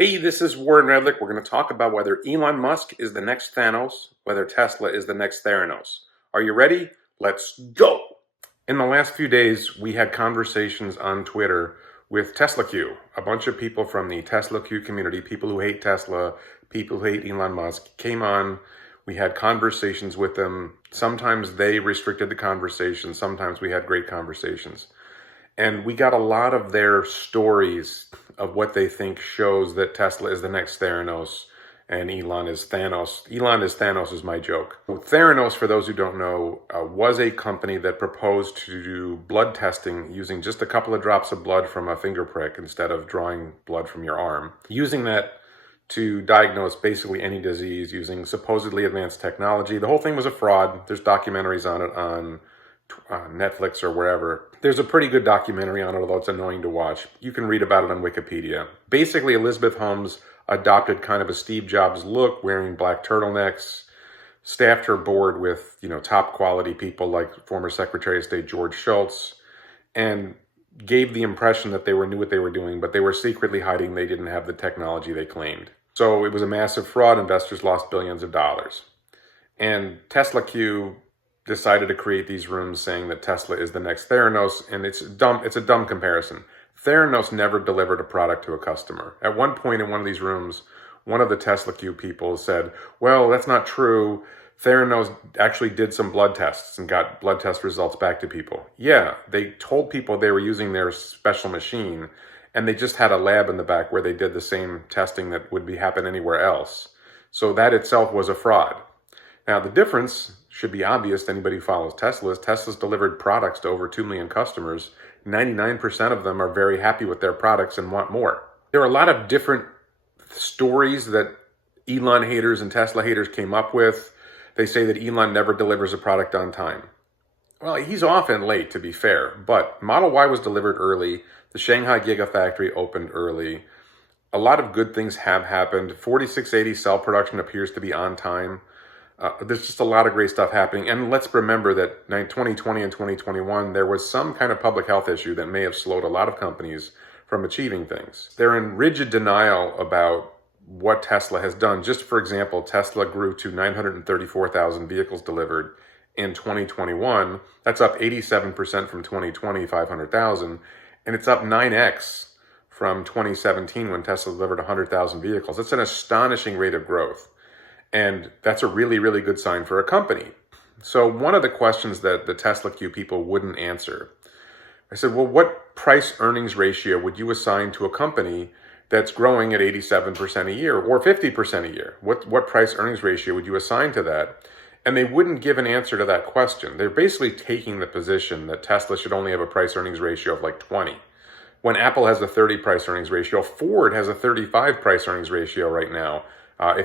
Hey, this is Warren Redlick. We're going to talk about whether Elon Musk is the next Thanos, whether Tesla is the next Theranos. Are you ready? Let's go! In the last few days, we had conversations on Twitter with TSLAQ. A bunch of people from the TSLAQ community, people who hate Tesla, people who hate Elon Musk, came on. We had conversations with them. Sometimes they restricted the conversation. Sometimes we had great conversations. And we got a lot of their stories of what they think shows that Tesla is the next Theranos and Elon is Thanos. Elon is Thanos is my joke. Theranos, for those who don't know, was a company that proposed to do blood testing using just a couple of drops of blood from a finger prick instead of drawing blood from your arm. Using that to diagnose basically any disease using supposedly advanced technology. The whole thing was a fraud. There's documentaries on it on Netflix or wherever. There's a pretty good documentary on it, although it's annoying to watch. You can read about it on Wikipedia. Basically, Elizabeth Holmes adopted kind of a Steve Jobs look, wearing black turtlenecks, staffed her board with, top quality people like former Secretary of State George Shultz, and gave the impression that they knew what they were doing, but they were secretly hiding they didn't have the technology they claimed. So it was a massive fraud. Investors lost billions of dollars. And TSLAQ decided to create these rooms saying that Tesla is the next Theranos, and it's a dumb comparison. Theranos never delivered a product to a customer. At one point in one of these rooms, one of the TSLAQ people said, well, that's not true. Theranos actually did some blood tests and got blood test results back to people. Yeah, they told people they were using their special machine, and they just had a lab in the back where they did the same testing that would happen anywhere else. So that itself was a fraud. Now, the difference should be obvious to anybody who follows Tesla. Tesla's delivered products to over 2 million customers. 99% of them are very happy with their products and want more. There are a lot of different stories that Elon haters and Tesla haters came up with. They say that Elon never delivers a product on time. Well, he's often late, to be fair, but Model Y was delivered early. The Shanghai Gigafactory opened early. A lot of good things have happened. 4680 cell production appears to be on time. There's just a lot of great stuff happening. And let's remember that in 2020 and 2021, there was some kind of public health issue that may have slowed a lot of companies from achieving things. They're in rigid denial about what Tesla has done. Just for example, Tesla grew to 934,000 vehicles delivered in 2021. That's up 87% from 2020, 500,000. And it's up 9x from 2017 when Tesla delivered 100,000 vehicles. That's an astonishing rate of growth. And that's a really, really good sign for a company. So one of the questions that the TSLAQ people wouldn't answer, I said, well, what price earnings ratio would you assign to a company that's growing at 87% a year or 50% a year? What price earnings ratio would you assign to that? And they wouldn't give an answer to that question. They're basically taking the position that Tesla should only have a price earnings ratio of like 20. When Apple has a 30 price earnings ratio, Ford has a 35 price earnings ratio right now.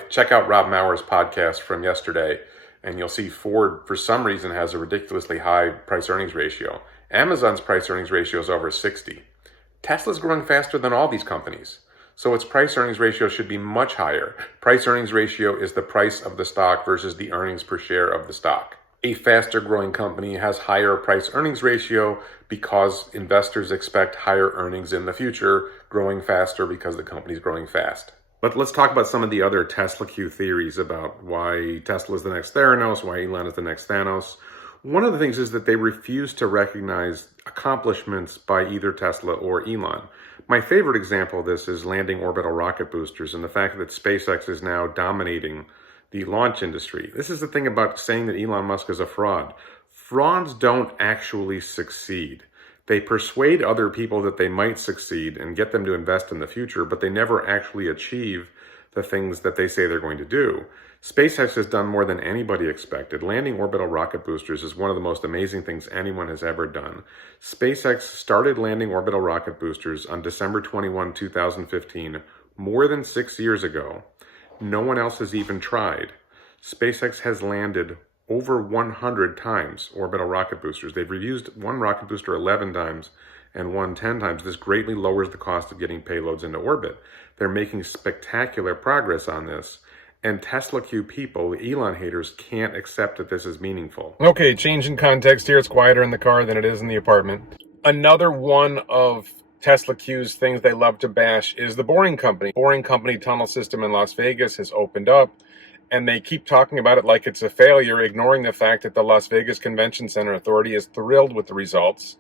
Check out Rob Maurer's podcast from yesterday, and you'll see Ford, for some reason, has a ridiculously high price earnings ratio. Amazon's price earnings ratio is over 60. Tesla's growing faster than all these companies, so its price earnings ratio should be much higher. Price earnings ratio is the price of the stock versus the earnings per share of the stock. A faster growing company has higher price earnings ratio because investors expect higher earnings in the future, growing faster because the company's growing fast. But let's talk about some of the other TSLAQ theories about why Tesla is the next Theranos, why Elon is the next Thanos. One of the things is that they refuse to recognize accomplishments by either Tesla or Elon. My favorite example of this is landing orbital rocket boosters and the fact that SpaceX is now dominating the launch industry. This is the thing about saying that Elon Musk is a fraud. Frauds don't actually succeed. They persuade other people that they might succeed and get them to invest in the future, but they never actually achieve the things that they say they're going to do. SpaceX has done more than anybody expected. Landing orbital rocket boosters is one of the most amazing things anyone has ever done. SpaceX started landing orbital rocket boosters on December 21, 2015, more than 6 years ago. No one else has even tried. SpaceX has landed over 100 times orbital rocket boosters. They've reused one rocket booster 11 times and one 10 times. This greatly lowers the cost of getting payloads into orbit. They're making spectacular progress on this. And TSLAQ people, the Elon haters, can't accept that this is meaningful. Okay, change in context here. It's quieter in the car than it is in the apartment. Another one of TSLAQ's things they love to bash is the Boring Company. Boring Company tunnel system in Las Vegas has opened up, and they keep talking about it like it's a failure, ignoring the fact that the Las Vegas Convention Center Authority is thrilled with the results.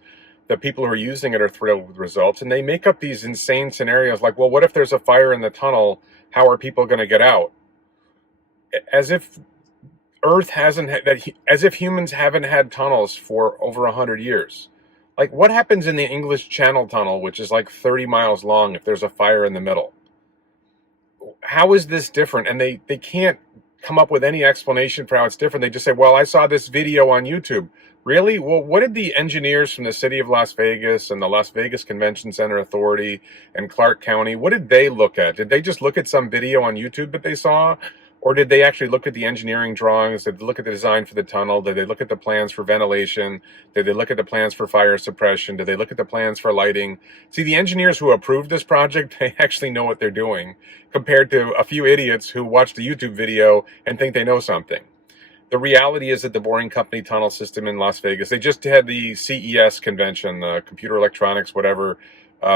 The people who are using it are thrilled with the results, and they make up these insane scenarios like, well, what if there's a fire in the tunnel? How are people going to get out? As if as if humans haven't had tunnels for over 100 years. Like, what happens in the English Channel Tunnel, which is like 30 miles long, if there's a fire in the middle? How is this different? And they can't come up with any explanation for how it's different. They just say, well, I saw this video on YouTube. Really? Well, what did the engineers from the city of Las Vegas and the Las Vegas Convention Center Authority and Clark County, what did they look at? Did they just look at some video on YouTube that they saw? Or did they actually look at the engineering drawings? Did they look at the design for the tunnel? Did they look at the plans for ventilation? Did they look at the plans for fire suppression? Did they look at the plans for lighting? See, the engineers who approved this project, they actually know what they're doing, compared to a few idiots who watched the YouTube video and think they know something. The reality is that the Boring Company tunnel system in Las Vegas, they just had the CES convention, the computer electronics, whatever,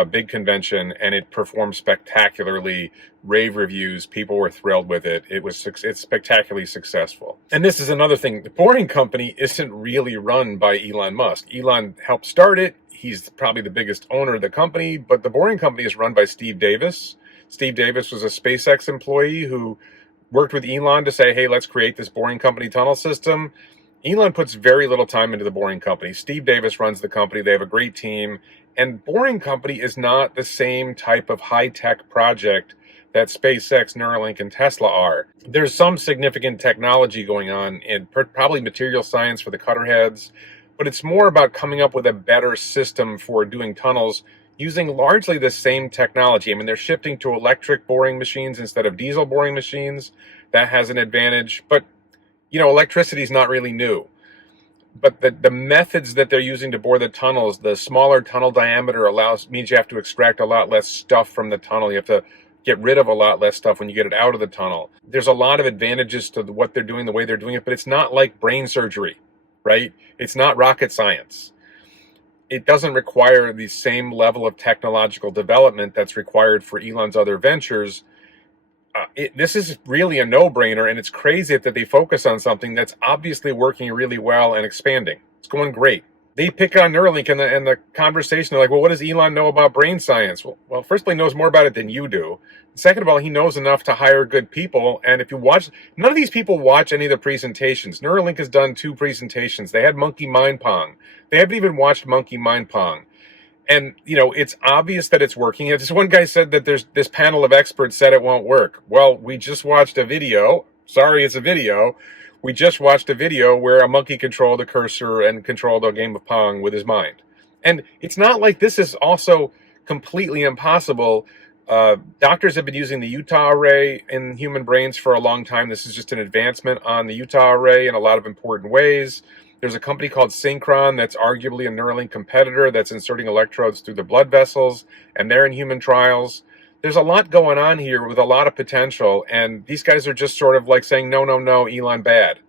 big convention, and it performed spectacularly. Rave reviews, people were thrilled with it. It's spectacularly successful. And this is another thing. The Boring Company isn't really run by Elon Musk. Elon helped start it. He's probably the biggest owner of the company, but the Boring Company is run by Steve Davis. Steve Davis was a SpaceX employee who worked with Elon to say, hey, let's create this Boring Company tunnel system. Elon puts very little time into the Boring Company. Steve Davis runs the company. They have a great team. And Boring Company is not the same type of high-tech project that SpaceX, Neuralink, and Tesla are. There's some significant technology going on in probably material science for the cutter heads, but it's more about coming up with a better system for doing tunnels using largely the same technology. I mean, they're shifting to electric boring machines instead of diesel boring machines. That has an advantage, but electricity is not really new. But the methods that they're using to bore the tunnels, the smaller tunnel diameter means you have to extract a lot less stuff from the tunnel. You have to get rid of a lot less stuff when you get it out of the tunnel. There's a lot of advantages to what they're doing, the way they're doing it, but it's not like brain surgery, right? It's not rocket science. It doesn't require the same level of technological development that's required for Elon's other ventures. This is really a no-brainer, and it's crazy that they focus on something that's obviously working really well and expanding. It's going great. They pick on Neuralink in the conversation. They're like, well, what does Elon know about brain science? Well, first of all, he knows more about it than you do. Second of all, he knows enough to hire good people. And if you watch, none of these people watch any of the presentations. Neuralink has done 2 presentations. They had Monkey Mind Pong. They haven't even watched Monkey Mind Pong. And, it's obvious that it's working. This one guy said that this panel of experts said it won't work. Well, we just watched a video. Sorry, it's a video. We just watched a video where a monkey controlled a cursor and controlled a game of Pong with his mind. And it's not like this is also completely impossible. Doctors have been using the Utah array in human brains for a long time. This is just an advancement on the Utah array in a lot of important ways. There's a company called Synchron that's arguably a Neuralink competitor that's inserting electrodes through the blood vessels, and they're in human trials. There's a lot going on here with a lot of potential, and these guys are just sort of like saying, no, Elon bad.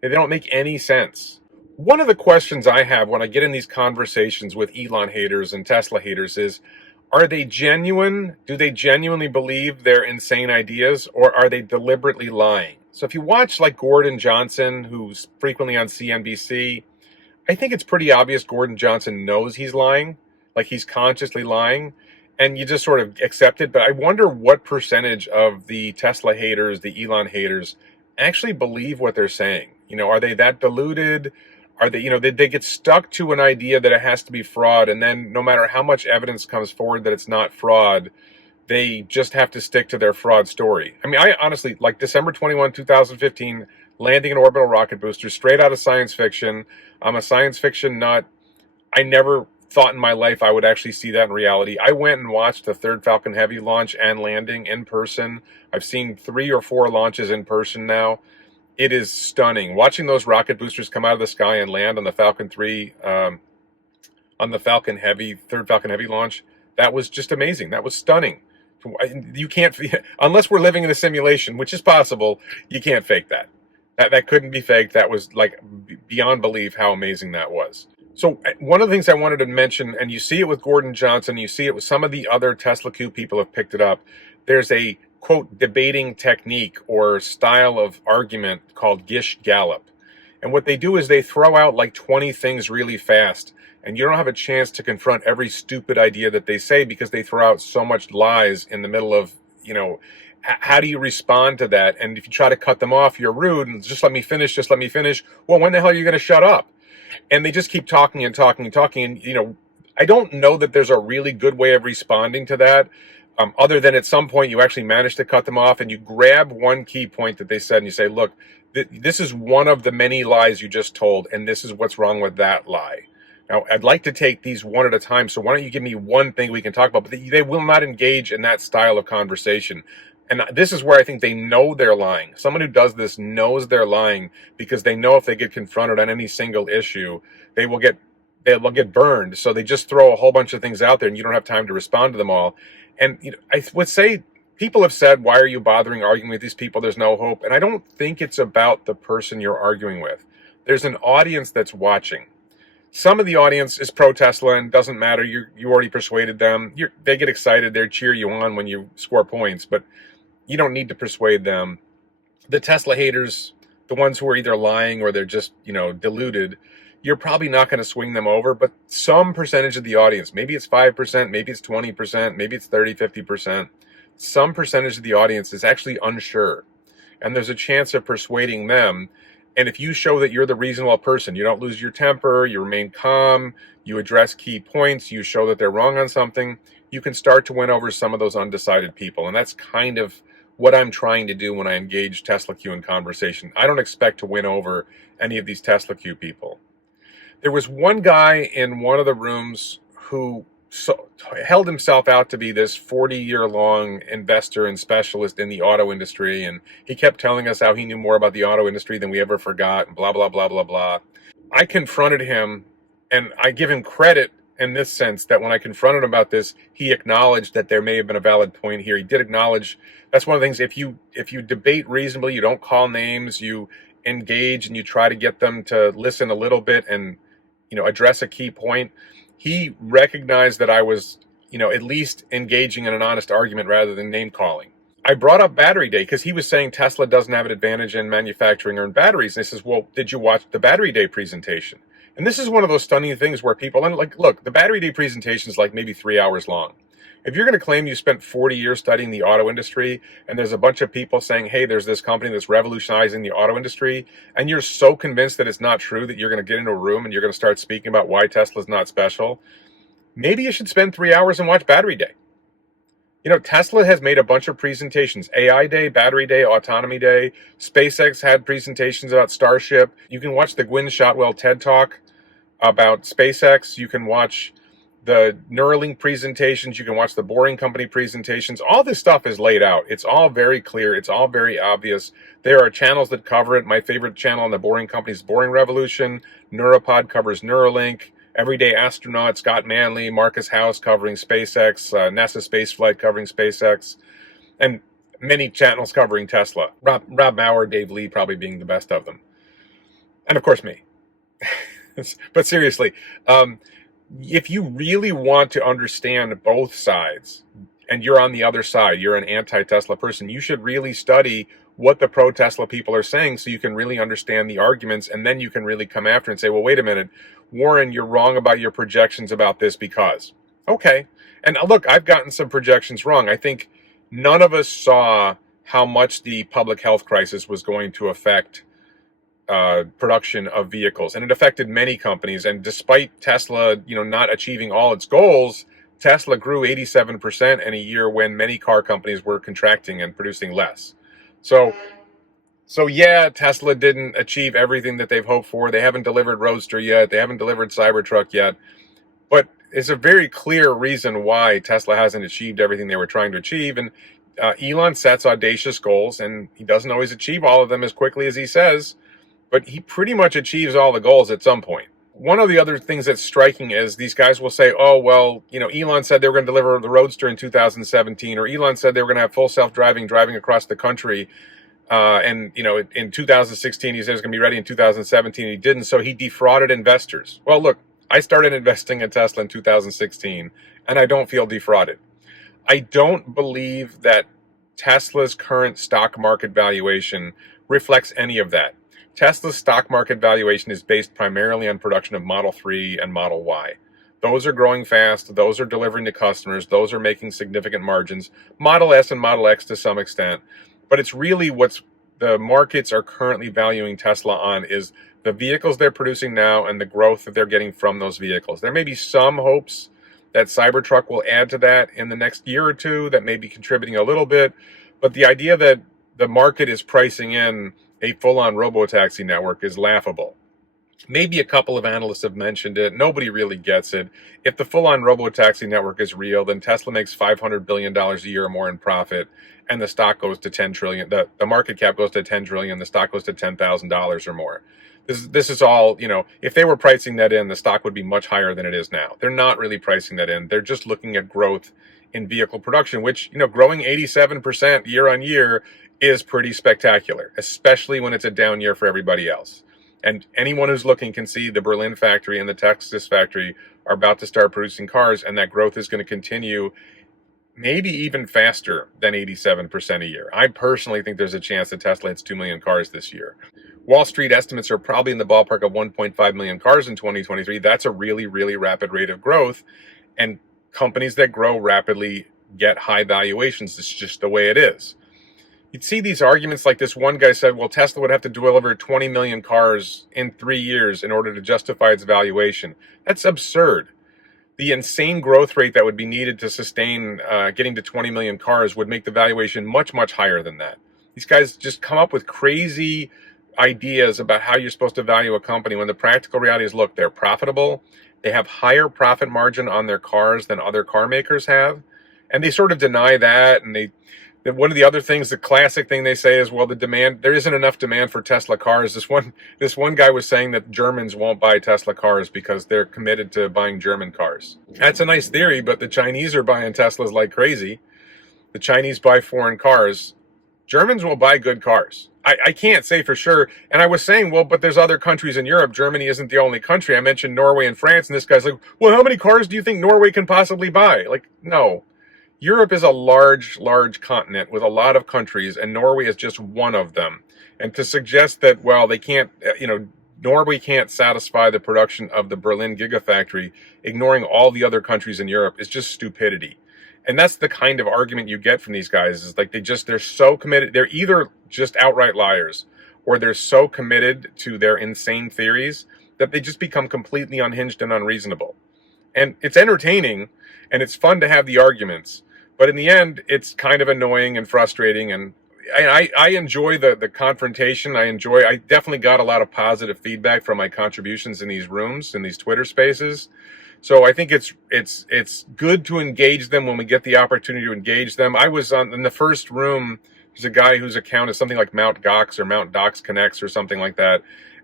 They don't make any sense. One of the questions I have when I get in these conversations with Elon haters and Tesla haters is, are they genuine? Do they genuinely believe their insane ideas, or are they deliberately lying? So if you watch like Gordon Johnson, who's frequently on CNBC, I think it's pretty obvious Gordon Johnson knows he's lying, like he's consciously lying, and you just sort of accept it. But I wonder what percentage of the Tesla haters, the Elon haters, actually believe what they're saying. Are they that deluded? Are they, did they get stuck to an idea that it has to be fraud, and then no matter how much evidence comes forward that it's not fraud, they just have to stick to their fraud story? I mean, I honestly, like December 21, 2015, landing an orbital rocket booster, straight out of science fiction. I'm a science fiction nut. I never thought in my life I would actually see that in reality. I went and watched the 3rd Falcon Heavy launch and landing in person. I've seen 3 or 4 launches in person now. It is stunning. Watching those rocket boosters come out of the sky and land on the Falcon 3, on the Falcon Heavy, 3rd Falcon Heavy launch, that was just amazing. That was stunning. You can't, unless we're living in a simulation, which is possible, you can't fake that. That couldn't be faked. That was like beyond belief how amazing that was. So one of the things I wanted to mention, and you see it with Gordon Johnson, you see it with some of the other TSLAQ people have picked it up. There's a, quote, debating technique or style of argument called Gish gallop. And what they do is they throw out like 20 things really fast, and you don't have a chance to confront every stupid idea that they say because they throw out so much lies in the middle of, how do you respond to that? And if you try to cut them off, you're rude and just let me finish, just let me finish. Well, when the hell are you going to shut up? And they just keep talking and talking and talking. And, I don't know that there's a really good way of responding to that, other than at some point you actually manage to cut them off and you grab one key point that they said and you say, look, this is one of the many lies you just told, and this is what's wrong with that lie. Now, I'd like to take these one at a time, so why don't you give me one thing we can talk about? But they will not engage in that style of conversation. And this is where I think they know they're lying. Someone who does this knows they're lying because they know if they get confronted on any single issue, they will get burned. So they just throw a whole bunch of things out there and you don't have time to respond to them all. And I would say people have said, why are you bothering arguing with these people? There's no hope. And I don't think it's about the person you're arguing with. There's an audience that's watching. Some of the audience is pro-Tesla and doesn't matter. You already persuaded them. They get excited. They cheer you on when you score points. But you don't need to persuade them. The Tesla haters, the ones who are either lying or they're just, deluded, you're probably not going to swing them over, but some percentage of the audience, maybe it's 5%, maybe it's 20%, maybe it's 30, 50%, some percentage of the audience is actually unsure. And there's a chance of persuading them. And if you show that you're the reasonable person, you don't lose your temper, you remain calm, you address key points, you show that they're wrong on something, you can start to win over some of those undecided people. And that's kind of what I'm trying to do when I engage TSLAQ in conversation. I don't expect to win over any of these TSLAQ people. There was one guy in one of the rooms who held himself out to be this 40-year-long investor and specialist in the auto industry, and he kept telling us how he knew more about the auto industry than we ever forgot, and blah, blah, blah, blah, blah. I confronted him, and I give him credit in this sense that when I confronted him about this, he acknowledged that there may have been a valid point here. He did acknowledge, that's one of the things, if you debate reasonably, you don't call names, you engage and you try to get them to listen a little bit and address a key point. He recognized that I was, at least engaging in an honest argument rather than name calling. I brought up battery day because he was saying Tesla doesn't have an advantage in manufacturing or in batteries. And he says, well, did you watch the battery day presentation? And this is one of those stunning things where people, and look, the battery day presentation is like maybe 3 hours long. If you're going to claim you spent 40 years studying the auto industry and there's a bunch of people saying, hey, there's this company that's revolutionizing the auto industry, and you're so convinced that it's not true that you're going to get into a room and you're going to start speaking about why Tesla's not special, maybe you should spend 3 hours and watch battery day. Tesla has made a bunch of presentations, AI day, battery day, autonomy day. SpaceX had presentations about Starship. You can watch the Gwynne Shotwell TED Talk about SpaceX. You can watch the Neuralink presentations. You can watch the Boring Company presentations. All this stuff is laid out. It's all very clear. It's all very obvious. There are channels that cover it. My favorite channel on the Boring Company is Boring Revolution. Neuropod covers Neuralink. Everyday Astronaut, Scott Manley, Marcus House covering SpaceX, NASA Spaceflight covering SpaceX, and many channels covering Tesla. Rob Maurer, Dave Lee probably being the best of them. And of course me. But seriously, if you really want to understand both sides, and you're on the other side, you're an anti-Tesla person, you should really study what the pro-Tesla people are saying so you can really understand the arguments, and then you can really come after and say, well, wait a minute, Warren, you're wrong about your projections about this because. Okay. And look, I've gotten some projections wrong. I think none of us saw how much the public health crisis was going to affect production of vehicles. And it affected many companies. And despite Tesla, not achieving all its goals, Tesla grew 87% in a year when many car companies were contracting and producing less. So yeah, Tesla didn't achieve everything that they've hoped for. They haven't delivered Roadster yet. They haven't delivered Cybertruck yet. But it's a very clear reason why Tesla hasn't achieved everything they were trying to achieve. And Elon sets audacious goals, and he doesn't always achieve all of them as quickly as he says, but he pretty much achieves all the goals at some point. One of the other things that's striking is these guys will say, oh, well, Elon said they were going to deliver the Roadster in 2017, or Elon said they were going to have full self-driving driving across the country. And in 2016, he said it was going to be ready in 2017. He didn't, so he defrauded investors. Well, look, I started investing in Tesla in 2016, and I don't feel defrauded. I don't believe that Tesla's current stock market valuation reflects any of that. Tesla's stock market valuation is based primarily on production of Model 3 and Model Y. Those are growing fast. Those are delivering to customers. Those are making significant margins. Model S and Model X to some extent. But it's really what's the markets are currently valuing Tesla on is the vehicles they're producing now and the growth that they're getting from those vehicles. There may be some hopes that Cybertruck will add to that in the next year or two that may be contributing a little bit. But the idea that the market is pricing in a full-on robotaxi network is laughable. Maybe a couple of analysts have mentioned it. Nobody really gets it. If the full-on robotaxi network is real, then Tesla makes $500 billion a year or more in profit, and the stock goes to $10 trillion. The market cap goes to $10 trillion. The stock goes to $10,000 or more. This is all, if they were pricing that in, the stock would be much higher than it is now. They're not really pricing that in. They're just looking at growth in vehicle production, which, growing 87% year on year is pretty spectacular, especially when it's a down year for everybody else. And anyone who's looking can see the Berlin factory and the Texas factory are about to start producing cars, and that growth is going to continue maybe even faster than 87% a year. I personally think there's a chance that Tesla hits 2 million cars this year. Wall Street estimates are probably in the ballpark of 1.5 million cars in 2023. That's a really, really rapid rate of growth. And companies that grow rapidly get high valuations. It's just the way it is. You'd see these arguments like this one guy said, well, Tesla would have to deliver 20 million cars in 3 years in order to justify its valuation. That's absurd. The insane growth rate that would be needed to sustain getting to 20 million cars would make the valuation much, much higher than that. These guys just come up with crazy ideas about how you're supposed to value a company when the practical reality is, look, they're profitable. They have higher profit margin on their cars than other car makers have. And they sort of deny that. And one of the other things, the classic thing they say is, well, there isn't enough demand for Tesla cars. This one guy was saying that Germans won't buy Tesla cars because they're committed to buying German cars. That's a nice theory, but the Chinese are buying Teslas like crazy. The Chinese buy foreign cars. Germans will buy good cars. I can't say for sure. And I was saying, well, but there's other countries in Europe. Germany isn't the only country. I mentioned Norway and France, and this guy's like, well, how many cars do you think Norway can possibly buy? Like, no. Europe is a large, large continent with a lot of countries, and Norway is just one of them. And to suggest that, well, they can't, Norway can't satisfy the production of the Berlin Gigafactory, ignoring all the other countries in Europe, is just stupidity. And that's the kind of argument you get from these guys, is like they're so committed. They're either just outright liars, or they're so committed to their insane theories that they just become completely unhinged and unreasonable. And it's entertaining, and it's fun to have the arguments. But in the end, it's kind of annoying and frustrating. And I enjoy the confrontation. I definitely got a lot of positive feedback from my contributions in these rooms, in these Twitter spaces. So I think it's good to engage them when we get the opportunity to engage them. I was in the first room. There's a guy whose account is something like Mount Gox or Mount Dox Connects or something like that.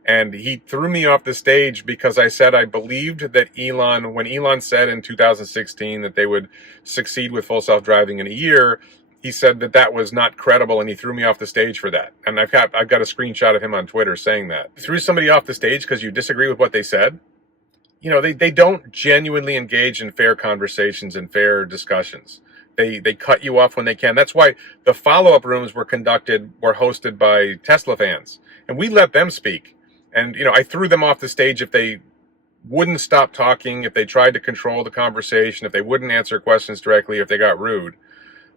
And he threw me off the stage because I said I believed that when Elon said in 2016 that they would succeed with full self-driving in a year, he said that was not credible, and he threw me off the stage for that. And I've got a screenshot of him on Twitter saying that. He threw somebody off the stage because you disagree with what they said. They don't genuinely engage in fair conversations and fair discussions. They cut you off when they can. That's why the follow-up rooms were hosted by Tesla fans, and we let them speak. And, I threw them off the stage if they wouldn't stop talking, if they tried to control the conversation, if they wouldn't answer questions directly, if they got rude.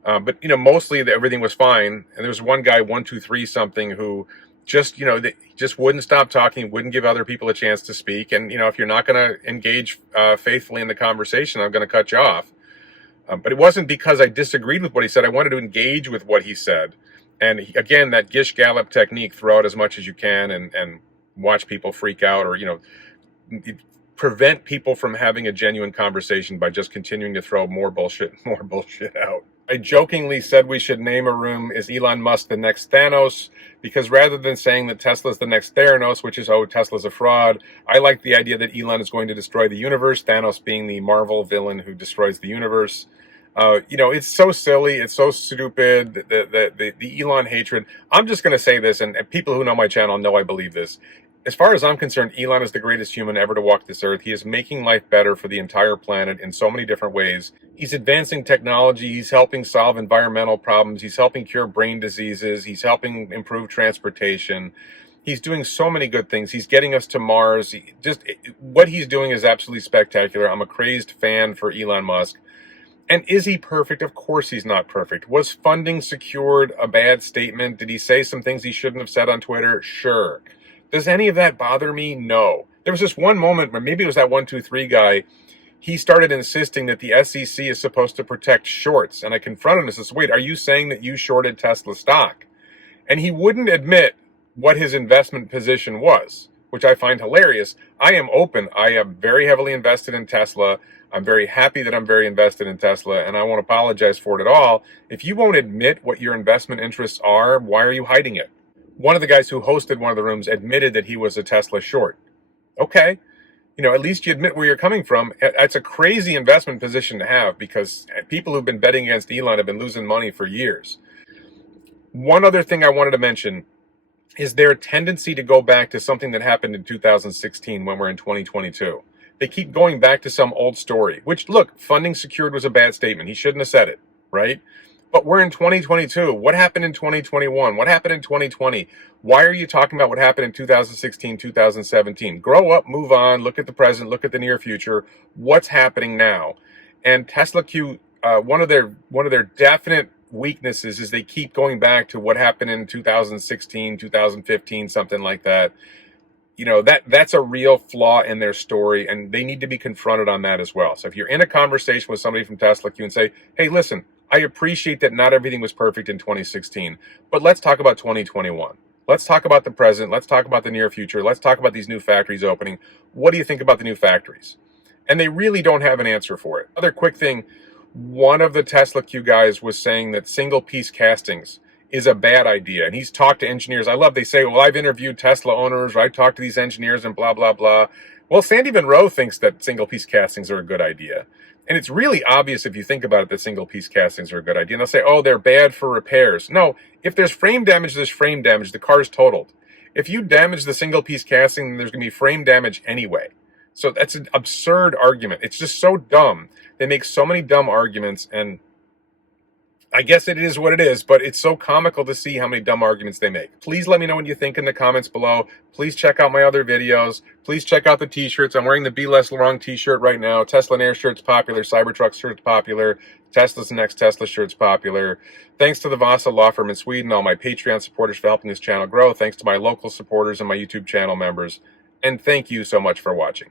But mostly everything was fine. And there was one guy, 123 something, who just wouldn't stop talking, wouldn't give other people a chance to speak. And, if you're not going to engage faithfully in the conversation, I'm going to cut you off. But it wasn't because I disagreed with what he said. I wanted to engage with what he said. And again, that Gish gallop technique, throw out as much as you can and watch people freak out, or, prevent people from having a genuine conversation by just continuing to throw more bullshit out. I jokingly said we should name a room, is Elon Musk the next Thanos? Because rather than saying that Tesla's the next Theranos, which is, Tesla's a fraud, I like the idea that Elon is going to destroy the universe, Thanos being the Marvel villain who destroys the universe. It's so silly. It's so stupid. The Elon hatred. I'm just going to say this, and people who know my channel know I believe this. As far as I'm concerned, Elon is the greatest human ever to walk this earth. He is making life better for the entire planet in so many different ways. He's advancing technology. He's helping solve environmental problems. He's helping cure brain diseases. He's helping improve transportation. He's doing so many good things. He's getting us to Mars. What he's doing is absolutely spectacular. I'm a crazed fan for Elon Musk. And is he perfect? Of course he's not perfect. Was funding secured a bad statement? Did he say some things he shouldn't have said on Twitter? Sure. Does any of that bother me? No. There was this one moment where maybe it was that 123 guy. He started insisting that the SEC is supposed to protect shorts. And I confronted him and said, wait, are you saying that you shorted Tesla stock? And he wouldn't admit what his investment position was, which I find hilarious. I am open. I am very heavily invested in Tesla. I'm very happy that I'm very invested in Tesla, and I won't apologize for it at all. If you won't admit what your investment interests are, why are you hiding it? One of the guys who hosted one of the rooms admitted that he was a Tesla short. Okay. At least you admit where you're coming from. It's a crazy investment position to have because people who've been betting against Elon have been losing money for years. One other thing I wanted to mention is their tendency to go back to something that happened in 2016 when we're in 2022. They keep going back to some old story, which, look, funding secured was a bad statement. He shouldn't have said it, right? But we're in 2022. What happened in 2021? What happened in 2020? Why are you talking about what happened in 2016, 2017? Grow up, move on, look at the present, look at the near future. What's happening now? And TSLAQ, one of their definite weaknesses is they keep going back to what happened in 2016, 2015, something like that. That's a real flaw in their story, and they need to be confronted on that as well. So if you're in a conversation with somebody from TSLAQ and say, hey, listen, I appreciate that not everything was perfect in 2016, but let's talk about 2021. Let's talk about the present. Let's talk about the near future. Let's talk about these new factories opening. What do you think about the new factories? And they really don't have an answer for it. Other quick thing, one of the TSLAQ guys was saying that single piece castings is a bad idea. And he's talked to engineers. They say, well, I've interviewed Tesla owners, or I've talked to these engineers and blah, blah, blah. Well, Sandy Monroe thinks that single piece castings are a good idea. And it's really obvious if you think about it that single piece castings are a good idea. And they'll say, oh, they're bad for repairs. No, if there's frame damage, there's frame damage. The car's totaled. If you damage the single piece casting, there's going to be frame damage anyway. So that's an absurd argument. It's just so dumb. They make so many dumb arguments, and I guess it is what it is, but it's so comical to see how many dumb arguments they make. Please let me know what you think in the comments below. Please check out my other videos. Please check out the t-shirts. I'm wearing the Be Less Wrong t-shirt right now. Tesla and Air shirt's popular. Cybertruck shirt's popular. Tesla's the next Tesla shirt's popular. Thanks to the Vasa Law Firm in Sweden, all my Patreon supporters for helping this channel grow. Thanks to my local supporters and my YouTube channel members. And thank you so much for watching.